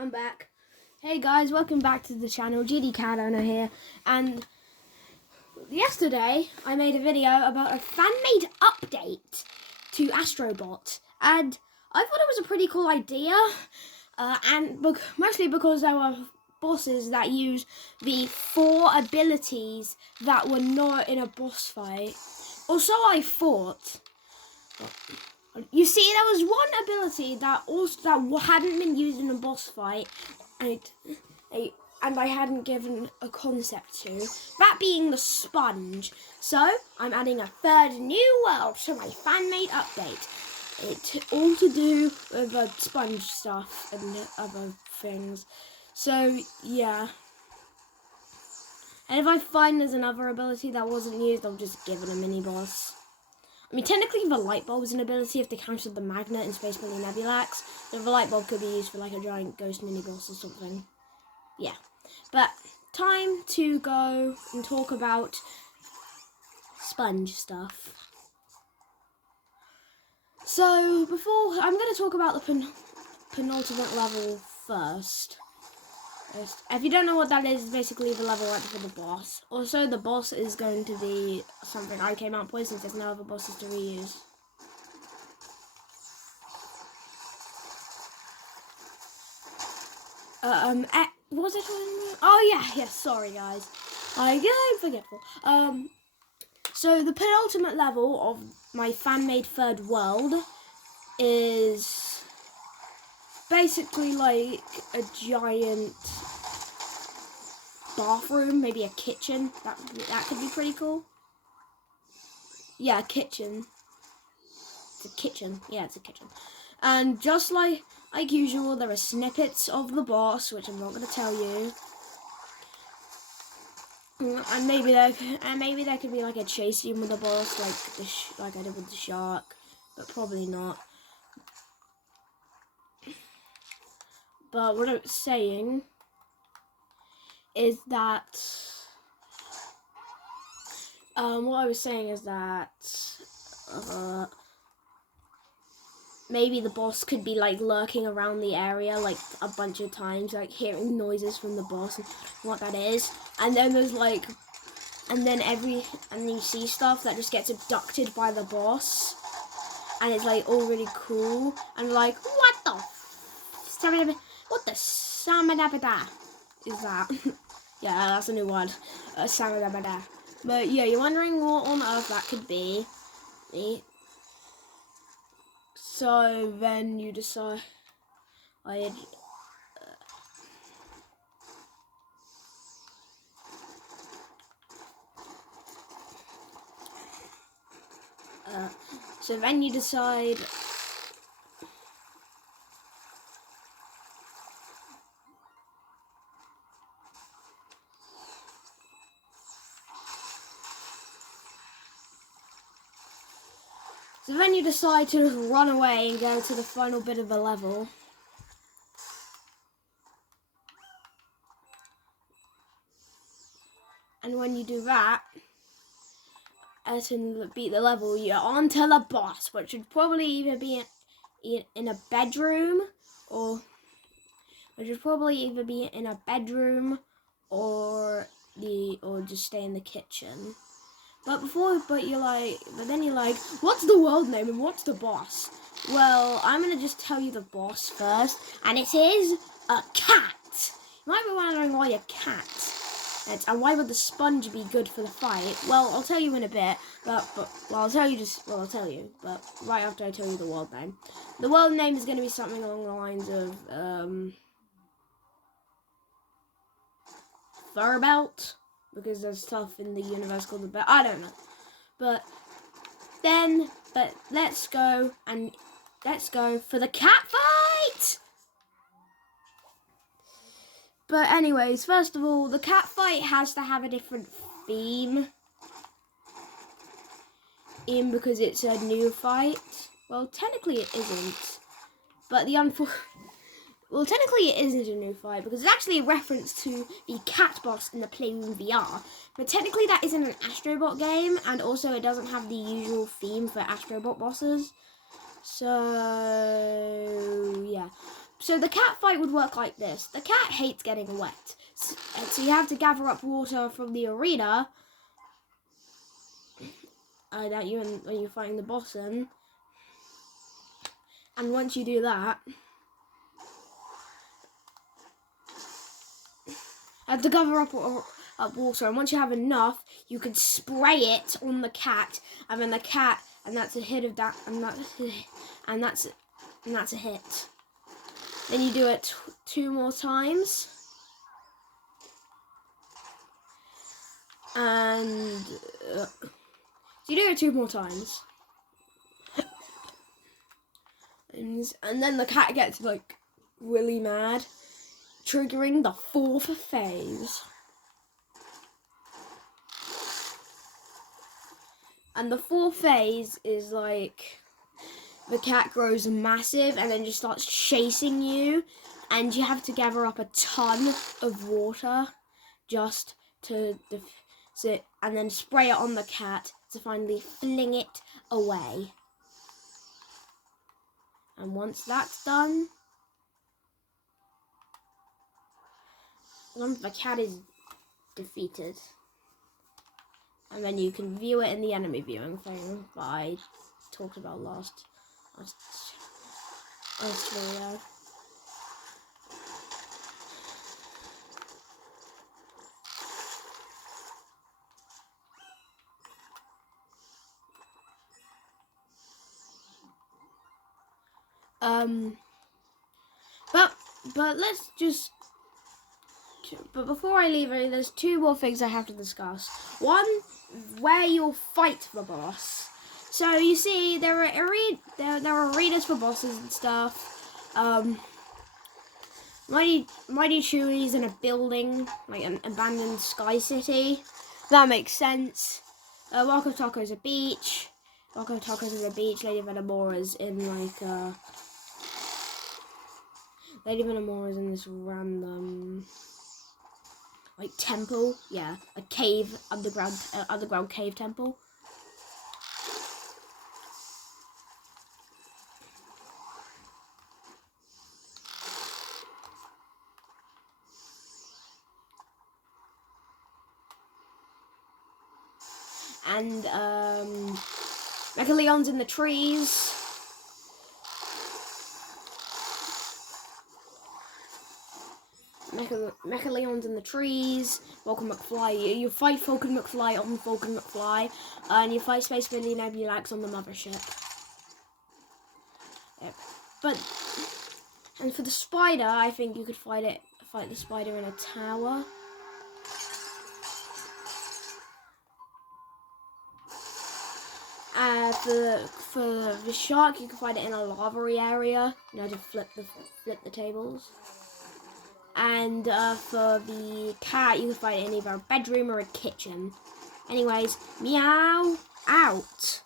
I'm back. Hey guys, welcome back to the channel. GD Cat Owner here. And yesterday I made a video about a fan-made update to Astrobot, and I thought it was a pretty cool idea. Mostly because there were bosses that use the 4 abilities that were not in a boss fight. Also, I thought. You see, there was one ability that hadn't been used in a boss fight, and I hadn't given a concept to. That being the sponge. So I'm adding a third new world to my fan-made update. It's all to do with the sponge stuff and other things. So yeah. And if I find there's another ability that wasn't used, I'll just give it a mini boss. I mean, technically the light bulb is an ability if they counted the magnet in Space Bully Nebulax. So the light bulb could be used for like a giant ghost mini boss or something. Yeah. But time to go and talk about sponge stuff. So I'm going to talk about the penultimate level first. If you don't know what that is, it's basically the level right before the boss. Also, the boss is going to be something I came up with since there's no other bosses to reuse. What was I talking about? Oh yeah, sorry guys. I'm forgetful. So the penultimate level of my fan-made third world is basically like a giant bathroom, maybe a kitchen. That could be pretty cool. Yeah, a kitchen. It's a kitchen. Yeah, it's a kitchen. And just like usual, there are snippets of the boss, which I'm not going to tell you. And maybe there could be like a chase scene with the boss, like I did with the shark, but probably not. But what I was saying is that maybe the boss could be like lurking around the area like a bunch of times, like hearing noises from the boss and what that is. And then there's like, and then you see stuff that just gets abducted by the boss, and it's like all really cool and like what the samadabada is that? Yeah, that's a new word, samadabada. But yeah, you're wondering what on earth that could be. So then you decide. So then you decide. So then you decide to just run away and go to the final bit of the level. And when you do that, and beat the level, you're on to the boss, which would probably either be in a bedroom, or just stay in the kitchen. But then you're like, what's the world name and what's the boss? Well, I'm gonna just tell you the boss first, and it is a cat. You might be wondering why a cat. And why would the sponge be good for the fight? Well, I'll tell you in a bit, but I'll tell you, but right after I tell you the world name. The world name is going to be something along the lines of, Furbout, because there's stuff in the universe called the I don't know. But let's go for the cat fight! But anyways, first of all, the cat fight has to have a different theme because it's a new fight. Well, technically it isn't. But technically it isn't a new fight because it's actually a reference to the cat boss in the Playroom VR. But technically that isn't an Astrobot game, and also it doesn't have the usual theme for Astrobot bosses. So yeah. So the cat fight would work like this. The cat hates getting wet. So you have to gather up water from the arena that when you're fighting the boss in. And once you do that, you have to gather up water. And once you have enough, you can spray it on the cat. And then the cat, and that's a hit of that, and that's a hit. Then you do it 2 more times. And so you do it 2 more times. And then the cat gets like really mad, triggering the 4th phase. And the 4th phase is like the cat grows massive and then just starts chasing you, and you have to gather up a ton of water just to sit and then spray it on the cat to finally fling it away. And once that's done, the cat is defeated. And then you can view it in the enemy viewing thing that I talked about last video. But let's just. But before I leave, there's 2 more things I have to discuss. One, where you'll fight the boss. So you see, there are arenas for bosses and stuff. Mighty Chewy's in a building, like an abandoned Sky City. That makes sense. Waka Taco's a beach. Waka Taco's is a beach. Lady Venomora's in like Lady Venomora's in this random like temple, yeah, a cave, underground cave temple. And Mecha-Leon's in the trees. Mecha-Leon's in the trees. Falcon McFly. You fight Falcon McFly on Falcon McFly, and you fight Space Billy Nebulax on the mothership. Yep. And for the spider, I think you could fight the spider in a tower. For the shark, you can find it in a lava area. You know, to flip the tables. And for the cat, you can find it in either a bedroom or a kitchen. Anyways, meow out.